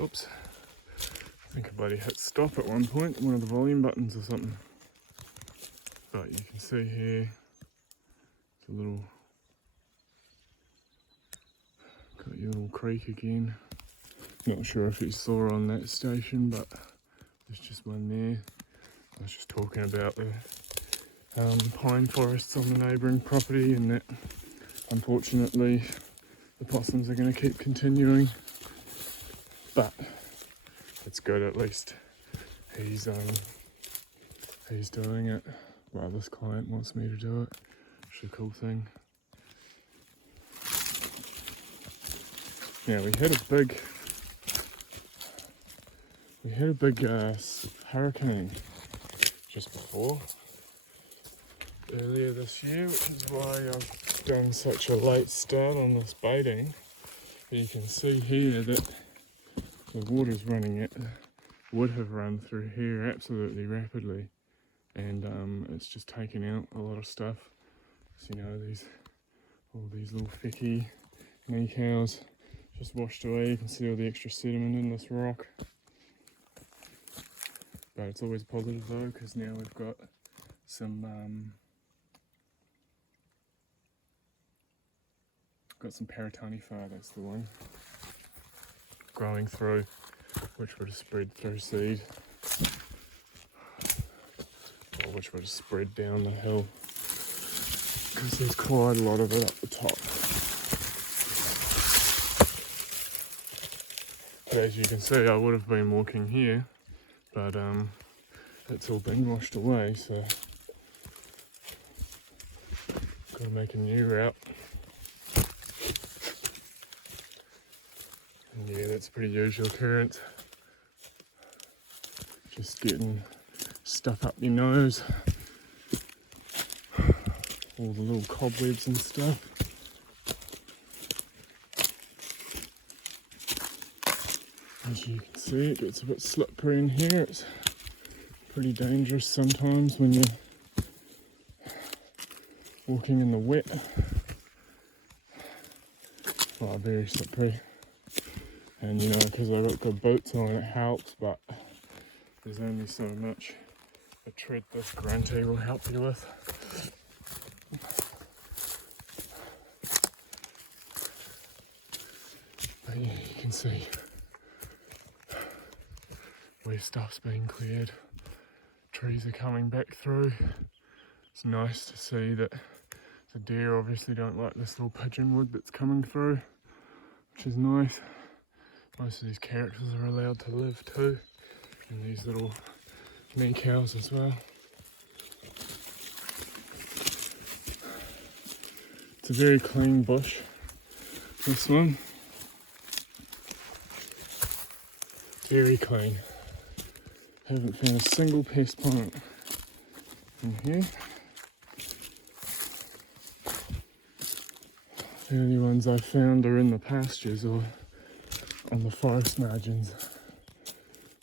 Oops. I think I bloody hit stop at one point, one of the volume buttons or something. But you can see here, it's a little, got your little creek again. Not sure if you saw on that station, but there's just one there. I was just talking about the pine forests on the neighbouring property, and that unfortunately the possums are going to keep continuing. But it's good, at least he's doing it. Well, this client wants me to do it, which is a cool thing. Now we had a big hurricane just before, earlier this year, which is why I've done such a late start on this baiting. But you can see here that the water's running, it would have run through here absolutely rapidly, and it's just taken out a lot of stuff. So, you know, all these little thicky knee cows just washed away. You can see all the extra sediment in this rock. But it's always positive though, because now we've got some Paratani-far, that's the one, growing through, which would have spread through seed, or which would have spread down the hill, because there's quite a lot of it up the top. But as you can see, I would have been walking here, but it's all been washed away, so got to make a new route. And yeah, that's pretty usual occurrence. Just getting stuff up your nose, all the little cobwebs and stuff. As you can see, it gets a bit slippery in here. It's pretty dangerous sometimes when you're walking in the wet. Well, very slippery. And you know, because I've got good boots on, it helps, but there's only so much a tread this grunty will help you with. But yeah, you can see where stuff's being cleared. Trees are coming back through. It's nice to see that the deer obviously don't like this little pigeon wood that's coming through, which is nice. Most of these characters are allowed to live too, and these little knee cows as well. It's a very clean bush, this one. Very clean. Haven't found a single pest plant in here. The only ones I've found are in the pastures or on the forest margins,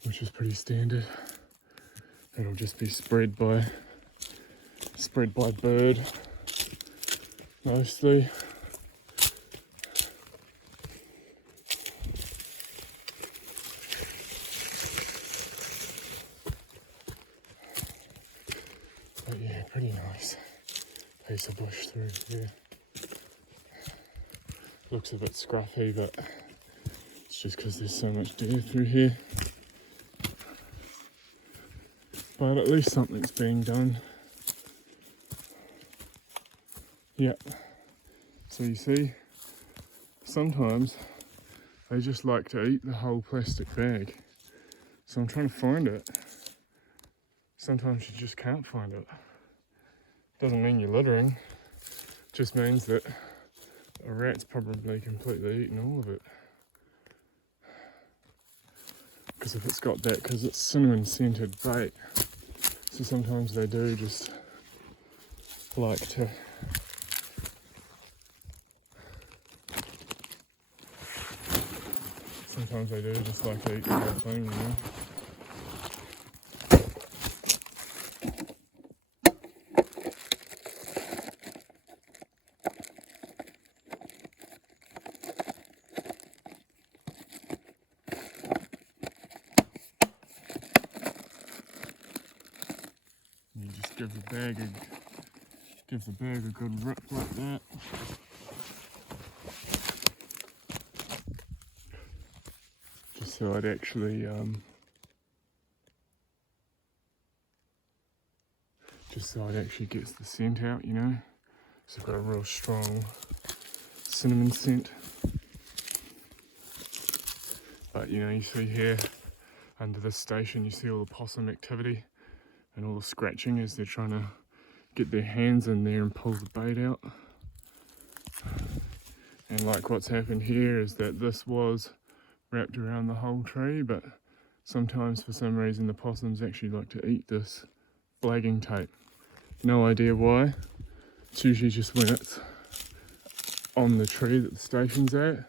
which is pretty standard. It'll just be spread by bird mostly. But yeah, pretty nice piece of bush through here. Looks a bit scruffy, but it's just because there's so much deer through here. But at least something's being done. Yep. So you see, sometimes they just like to eat the whole plastic bag. So I'm trying to find it. Sometimes you just can't find it. Doesn't mean you're littering. It just means that a rat's probably completely eaten all of it. Because if it's got that, because it's cinnamon scented bait, so sometimes they do just like to eat the whole thing, you know. give the bag a good rip like that. Just so it actually gets the scent out, you know. So it's got a real strong cinnamon scent. But you know, you see here under this station, you see all the possum activity and all the scratching as they're trying to get their hands in there and pull the bait out. And like what's happened here is that this was wrapped around the whole tree, but sometimes for some reason the possums actually like to eat this flagging tape. No idea why. It's usually just when it's on the tree that the station's at.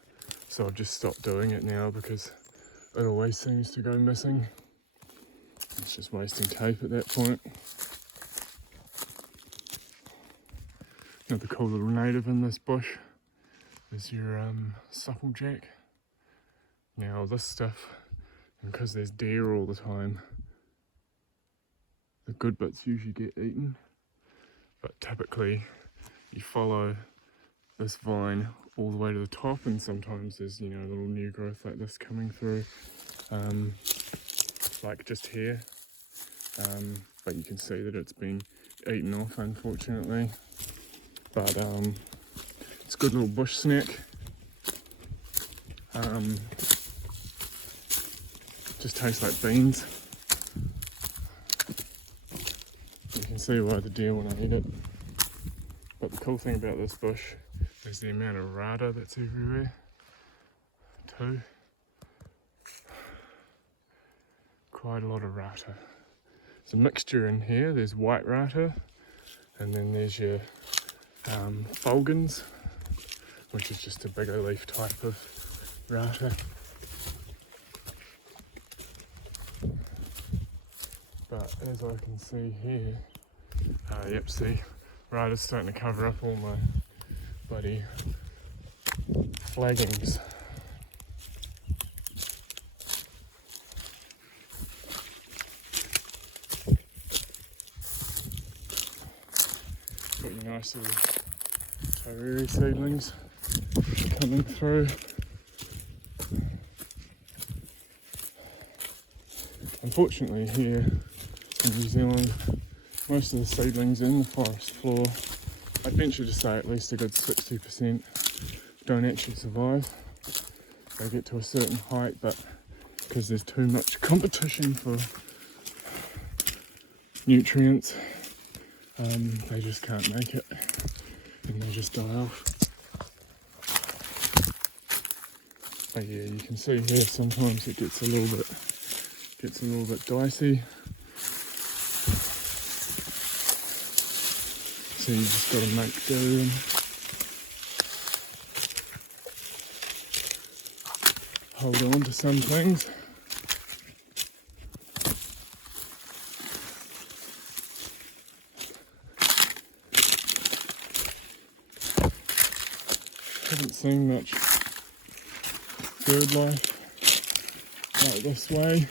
So I've just stopped doing it now because it always seems to go missing. It's just wasting tape at that point. Another cool little native in this bush is your supplejack. Now this stuff, because there's deer all the time, the good bits usually get eaten. But typically you follow this vine all the way to the top, and sometimes there's, you know, a little new growth like this coming through, like just here. But you can see that it's been eaten off, unfortunately. But it's a good little bush snack. Just tastes like beans. You can see why the deer want to eat it. But the cool thing about this bush is the amount of rata that's everywhere too. Quite a lot of rata. It's a mixture in here. There's white rata, and then there's your fulgens, which is just a bigger leaf type of rata. But as I can see here, yep, see, rata's starting to cover up all my bloody flaggings. Got your nice little Tauriri seedlings coming through. Unfortunately here in New Zealand, most of the seedlings in the forest floor, I'd venture to say at least a good 60% don't actually survive. They get to a certain height, but because there's too much competition for nutrients, they just can't make it and they just die off. But yeah, you can see here sometimes it gets a little bit dicey. So you just got to make do and hold on to some things. Haven't seen much bird life like this way,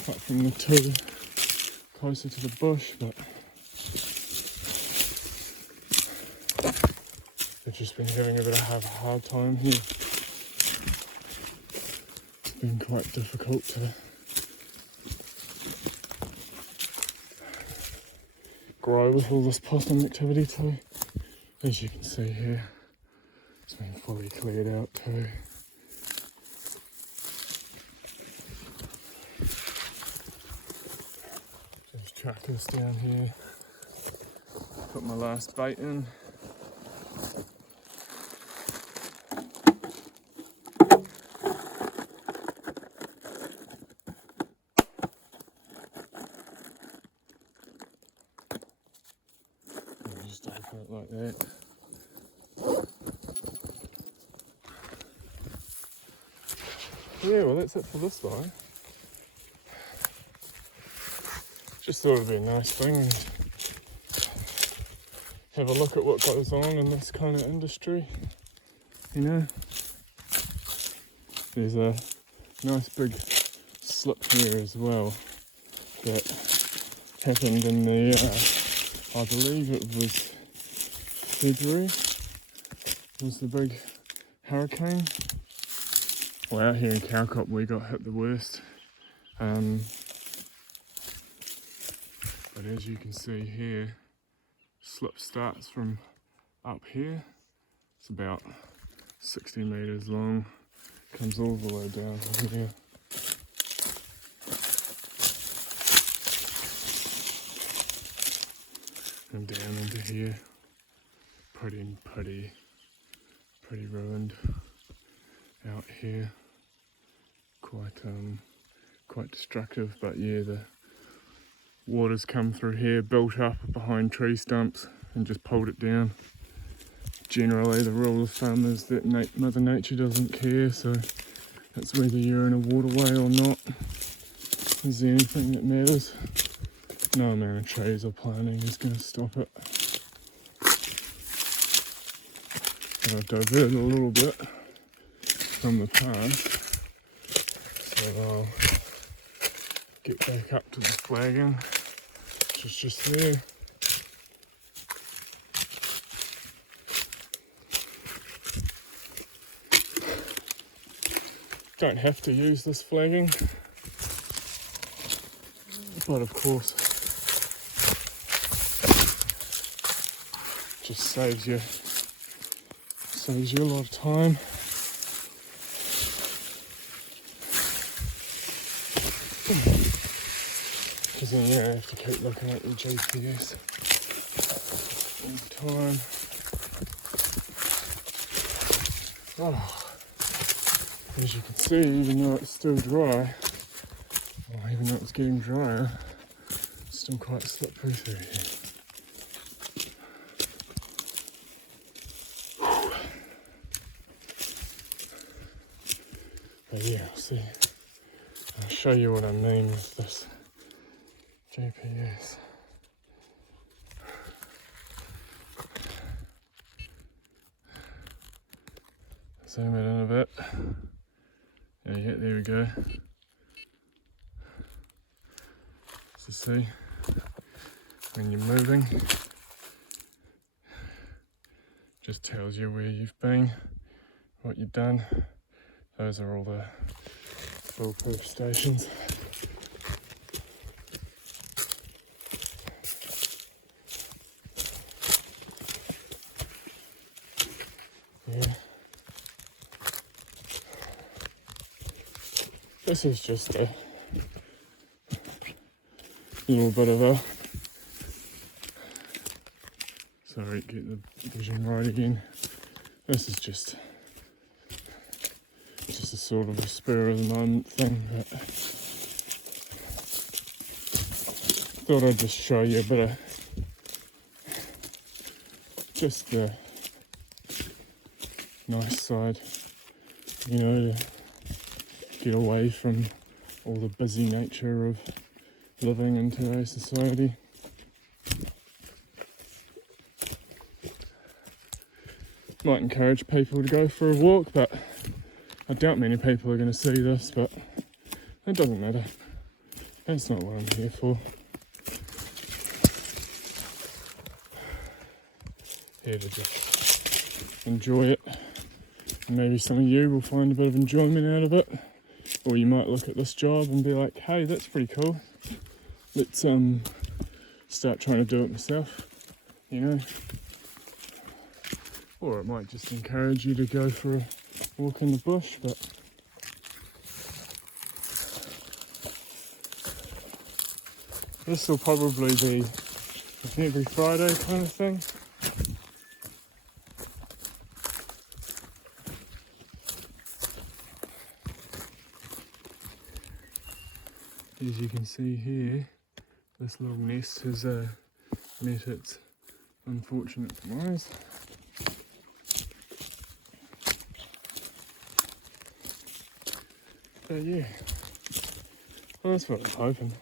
apart from the two closer to the bush, but they've just been having a bit of a hard time here. It's been quite difficult to grow with all this possum activity too. As you can see here, it's been fully cleared out too. Just chuck this down here, put my last bait in. And just open it like that. Yeah, well that's it for this one. Just thought it'd be a nice thing. Have a look at what goes on in this kind of industry. You know, there's a nice big slip here as well that happened in the, I believe it was February, was the big hurricane. Well, out here in Cowcop we got hit the worst. But as you can see here, slip starts from up here. It's about 60 metres long, comes all the way down here. And down into here, pretty ruined out here. Quite destructive, but yeah, the water's come through here, built up behind tree stumps and just pulled it down. Generally the rule of thumb is that Mother Nature doesn't care, so it's whether you're in a waterway or not is the only thing that matters. No amount of trees or planting is going to stop it. And I've diverted a little bit from the path, so I'll get back up to the flagging, which is just there. Don't have to use this flagging, but of course just saves you a lot of time. Because then you have to keep looking at your GPS all the time. Oh, as you can see, even though it's still dry, or even though it's getting drier, it's still quite slippery through here. But yeah, I'll show you what I mean with this GPS. Zoom it in a bit. Yeah, there we go. So see, when you're moving, just tells you where you've been, what you've done. Those are all the foolproof stations. Yeah. This is just a little bit of a, sorry, get the vision right again. This is just a sort of a spur of the moment thing, but thought I'd just show you a bit of just the nice side, you know, to get away from all the busy nature of living in today's society. Might encourage people to go for a walk, but I doubt many people are going to see this, but it doesn't matter. That's not what I'm here for. Here to just enjoy it. And maybe some of you will find a bit of enjoyment out of it. Or you might look at this job and be like, hey, that's pretty cool. Let's start trying to do it myself, you know. Or it might just encourage you to go for a walk in the bush, but this will probably be an every Friday kind of thing. As you can see here, this little nest has met its unfortunate demise. But yeah, well, that's what I'm hoping.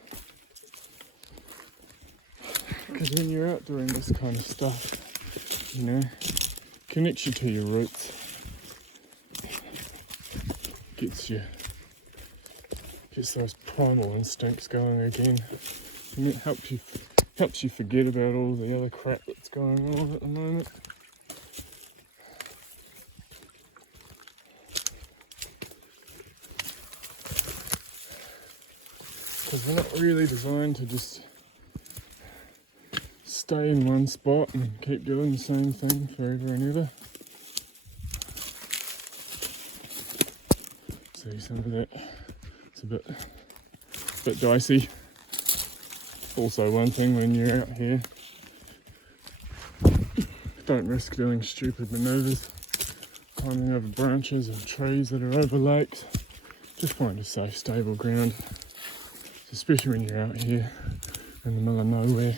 Because when you're out doing this kind of stuff, you know, connects you to your roots, gets those primal instincts going again, And it helps you forget about all the other crap that's going on at the moment. Because we're not really designed to just stay in one spot and keep doing the same thing forever and ever. See some of that, it's a bit dicey. Also one thing when you're out here, don't risk doing stupid manoeuvres, climbing over branches and trees that are over lakes. Just find a safe, stable ground, especially when you're out here in the middle of nowhere.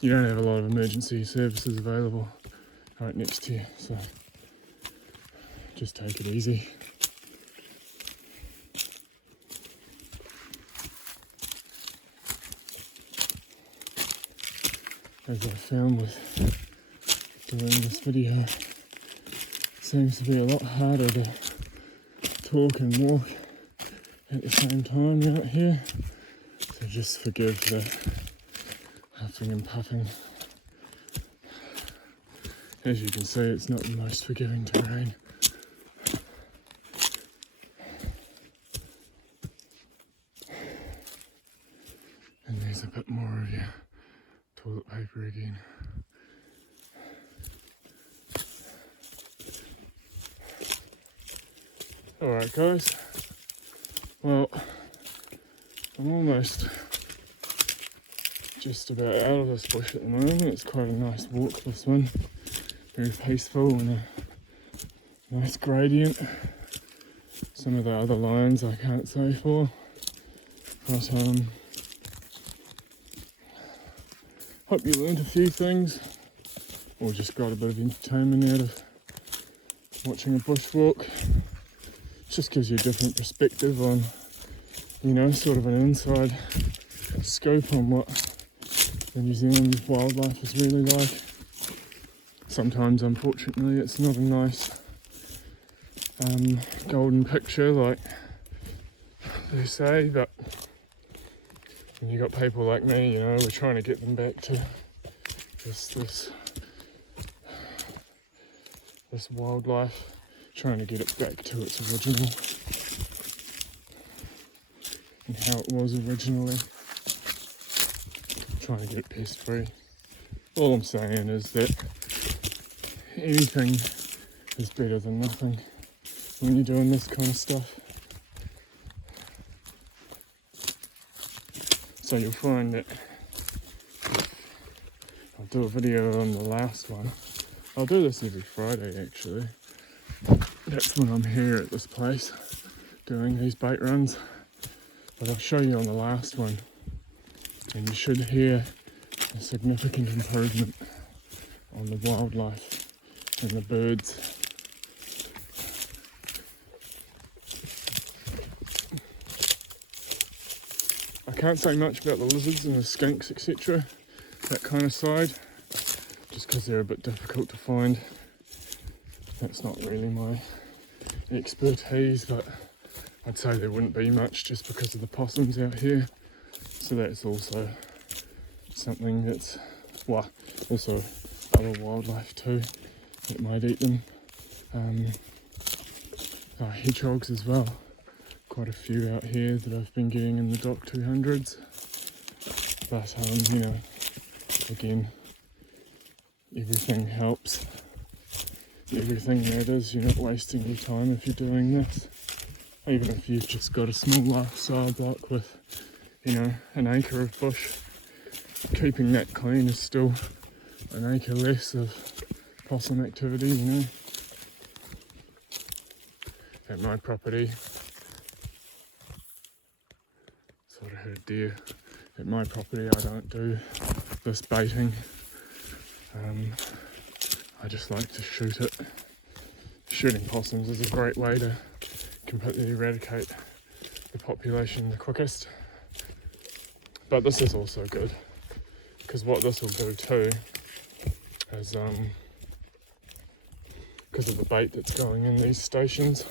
You don't have a lot of emergency services available right next to you, so just take it easy. As I found with doing this video, it seems to be a lot harder to talk and walk at the same time out here, so just forgive the huffing and puffing. As you can see, it's not the most forgiving terrain. And there's a bit more of your toilet paper again. Alright guys, well, I'm almost just about out of this bush at the moment. It's quite a nice walk, this one. Very peaceful and a nice gradient. Some of the other lines I can't say for, but hope you learned a few things, or just got a bit of entertainment out of watching a bushwalk. It just gives you a different perspective on, you know, sort of an inside scope on what the New Zealand wildlife is really like. Sometimes, unfortunately, it's not a nice golden picture like they say, but when you got people like me, you know, we're trying to get them back to this wildlife, trying to get it back to its original and how it was originally, trying to get it pest free. All I'm saying is that anything is better than nothing when you're doing this kind of stuff. So you'll find that I'll do a video on the last one. I'll do this every Friday actually. That's when I'm here at this place doing these bait runs. But I'll show you on the last one, and you should hear a significant improvement on the wildlife and the birds. I can't say much about the lizards and the skunks, etc., that kind of side, just because they're a bit difficult to find. That's not really my expertise, but I'd say there wouldn't be much just because of the possums out here. So that's also something that's, well, also other wildlife too that might eat them. Hedgehogs as well. Quite a few out here that I've been getting in the Dock 200s. But, you know, again, everything helps. Everything matters. You're not wasting your time if you're doing this. Even if you've just got a small lifestyle block with, you know, an acre of bush, keeping that clean is still an acre less of possum activity, you know. At my property, sort of heard a deer. At my property I don't do this baiting. I just like to shoot it. Shooting possums is a great way to completely eradicate the population the quickest. But this is also good, because what this will do too is, because of the bait that's going in these stations,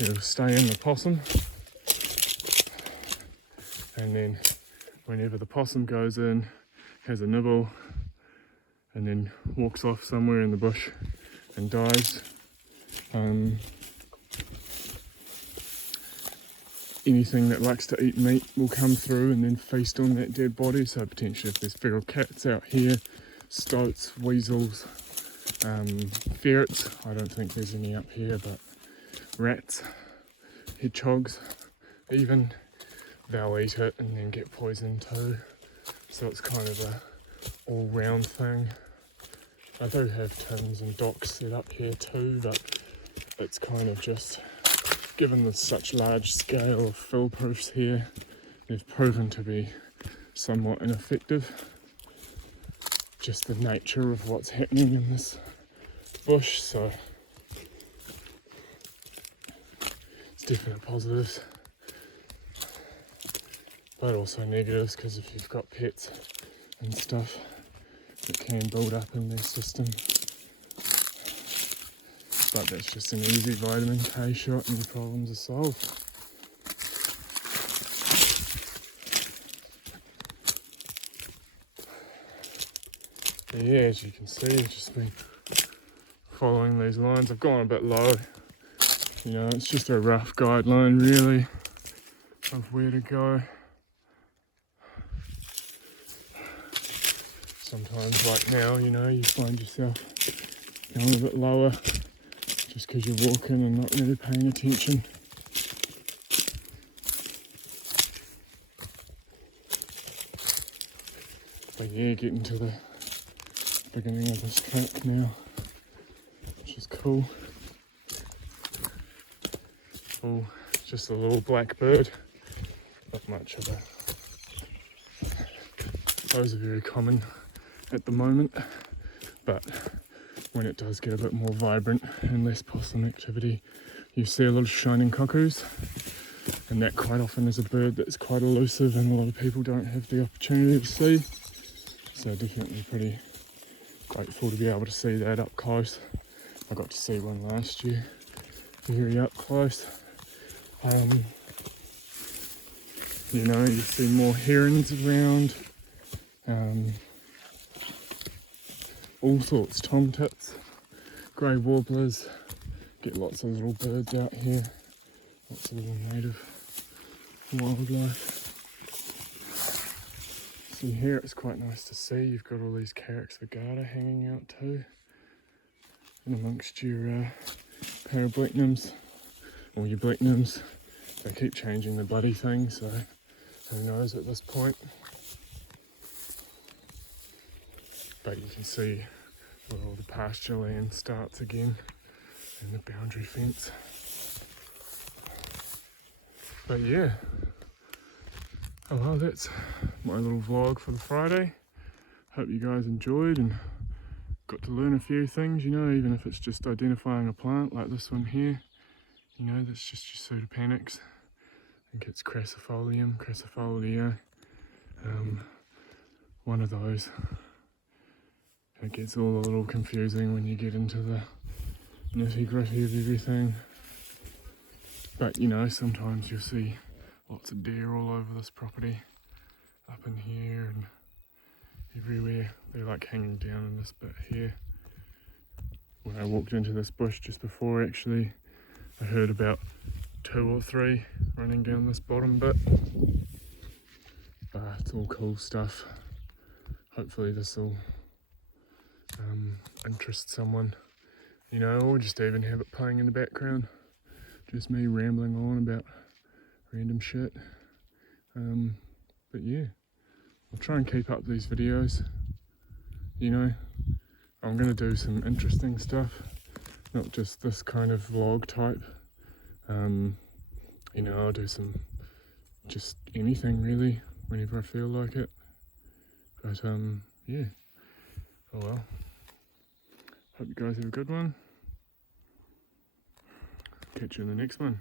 it'll stay in the possum, and then whenever the possum goes in, has a nibble, and then walks off somewhere in the bush and dies, anything that likes to eat meat will come through and then feast on that dead body. So potentially if there's feral cats out here, stoats, weasels, ferrets, I don't think there's any up here, but rats, hedgehogs even, they'll eat it and then get poisoned too. So it's kind of a all-round thing. I do have tins and docks set up here too, but it's kind of just, given the such large scale of fill proofs here, they've proven to be somewhat ineffective. Just the nature of what's happening in this bush, so it's definite positives, but also negatives, because if you've got pets and stuff, it can build up in their system. But that's just an easy vitamin K shot and your problems are solved. But yeah, as you can see, I've just been following these lines. I've gone a bit low, you know, it's just a rough guideline really of where to go. Sometimes like now, you know, you find yourself going a bit lower just because you're walking and not really paying attention. But yeah, getting to the beginning of this track now, which is cool. Oh, just a little black bird, not much of a, those are very common at the moment, but when it does get a bit more vibrant and less possum activity, you see a lot of shining cuckoos, and that quite often is a bird that's quite elusive and a lot of people don't have the opportunity to see. So definitely pretty grateful to be able to see that up close. I got to see one last year, very up close. You know, you see more herons around, all sorts, tomtits, grey warblers, get lots of little birds out here, lots of little native wildlife. See here, it's quite nice to see, you've got all these Carex Virgata hanging out too, and amongst your parablechnums, or your blechnums. They keep changing the bloody thing, so who knows at this point. But you can see where all the pasture land starts again, and the boundary fence. But yeah, oh well, that's my little vlog for the Friday. Hope you guys enjoyed and got to learn a few things, you know, even if it's just identifying a plant like this one here. You know, that's just your Pseudopanax. I think it's Crassifolia, one of those. It gets all a little confusing when you get into the nitty-gritty of everything. But you know, sometimes you'll see lots of deer all over this property, up in here and everywhere. They're like hanging down in this bit here. When I walked into this bush just before, actually, I heard about 2 or 3 running down this bottom bit. But it's all cool stuff. Hopefully this will interest someone, you know, or just even have it playing in the background. Just me rambling on about random shit. But yeah, I'll try and keep up these videos. You know, I'm going to do some interesting stuff, not just this kind of vlog type. You know, I'll do some, just anything really, whenever I feel like it. But yeah, oh well. Hope you guys have a good one. Catch you in the next one.